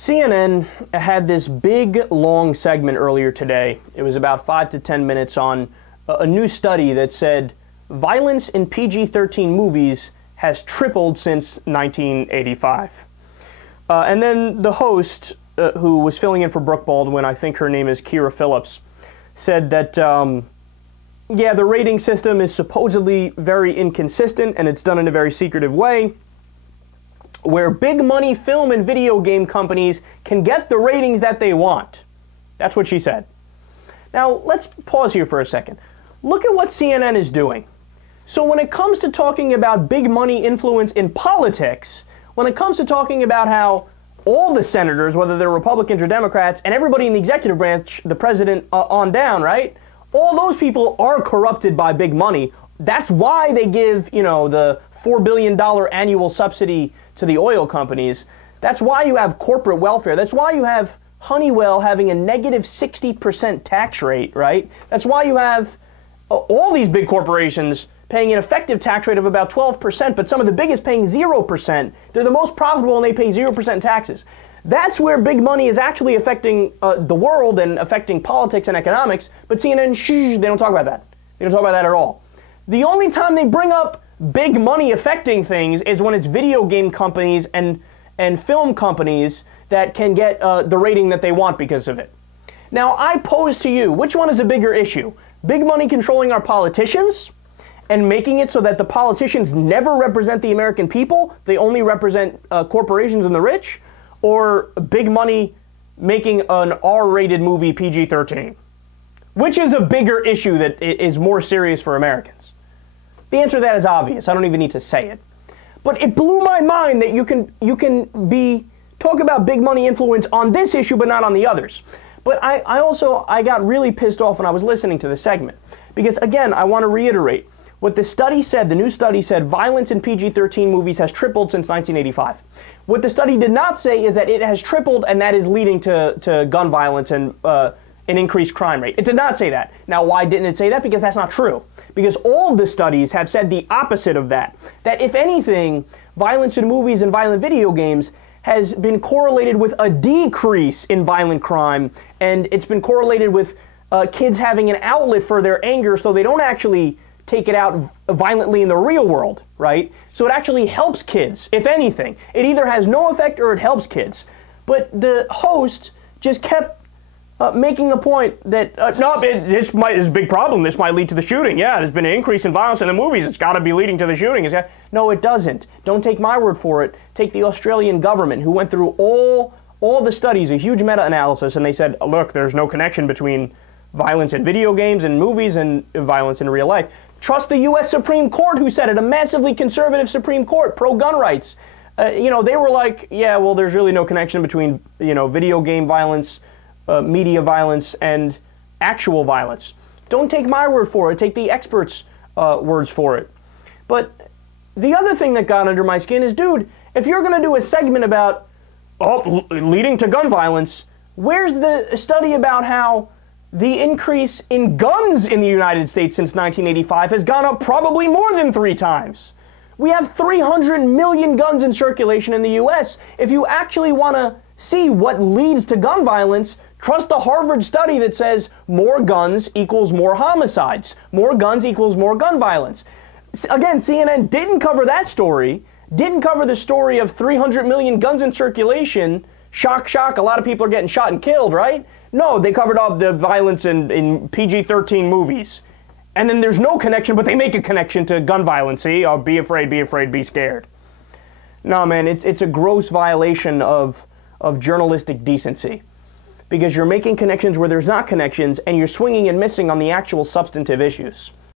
CNN had this big, long segment earlier today. It was about 5 to 10 minutes on a new study that said violence in PG-13 movies has tripled since 1985. And then the host, who was filling in for Brooke Baldwin, I think her name is Kira Phillips, said that, yeah, the rating system is supposedly very inconsistent and it's done in a very secretive way, where big money film and video game companies can get the ratings that they want. That's what she said. Now, let's pause here for a second. Look at what CNN is doing. So when it comes to talking about big money influence in politics, when it comes to talking about how all the senators, whether they're Republicans or Democrats, and everybody in the executive branch, the president on down, right? All those people are corrupted by big money. That's why they give, you know, the $4 billion annual subsidy to the oil companies. That's why you have corporate welfare. That's why you have Honeywell having a negative 60% tax rate, right? That's why you have all these big corporations paying an effective tax rate of about 12%, but some of the biggest paying 0%. They're the most profitable and they pay 0% taxes. That's where big money is actually affecting the world and affecting politics and economics, but CNN, shh, they don't talk about that. They don't talk about that at all. The only time they bring up big money affecting things is when it's video game companies and film companies that can get the rating that they want because of it. Now, I pose to you, which one is a bigger issue? Big money controlling our politicians and making it so that the politicians never represent the American people, they only represent corporations and the rich? Or big money making an R-rated movie PG-13? Which is a bigger issue that is more serious for Americans? The answer to that is obvious. I don't even need to say it. But it blew my mind that you can talk about big money influence on this issue but not on the others. But I got really pissed off when I was listening to the segment. Because again, I want to reiterate, what the study said, the new study said, violence in PG-13 movies has tripled since 1985. What the study did not say is that it has tripled and that is leading to gun violence and an increased crime rate. It did not say that. Now, why didn't it say that? Because that's not true. Because all the studies have said the opposite of that. That if anything, violence in movies and violent video games has been correlated with a decrease in violent crime, and it's been correlated with kids having an outlet for their anger so they don't actually take it out violently in the real world, right? So it actually helps kids, if anything. It either has no effect or it helps kids. But the host just kept making the point that, no, this is a big problem. This might lead to the shooting. Yeah, there's been an increase in violence in the movies. It's got to be leading to the shooting. No, it doesn't. Don't take my word for it. Take the Australian government, who went through all the studies, a huge meta-analysis, and they said, look, there's no connection between violence in video games and movies and violence in real life. Trust the U.S. Supreme Court, who said it, a massively conservative Supreme Court, pro-gun rights. They were like, yeah, well, there's really no connection between, video game violence, media violence, and actual violence. Don't take my word for it. Take the experts' words for it. But the other thing that got under my skin is, dude, if you're going to do a segment about leading to gun violence, where's the study about how the increase in guns in the United States since 1985 has gone up probably more than 3 times? We have 300 million guns in circulation in the U.S. If you actually want to see what leads to gun violence, trust the Harvard study that says more guns equals more homicides. More guns equals more gun violence. Again, CNN didn't cover that story, didn't cover the story of 300 million guns in circulation. Shock, shock, a lot of people are getting shot and killed, right? No, they covered up the violence in PG-13 movies. And then there's no connection, but they make a connection to gun violence. See, oh, be afraid, be scared. No, man, it's a gross violation of journalistic decency. Because you're making connections where there's not connections, and you're swinging and missing on the actual substantive issues.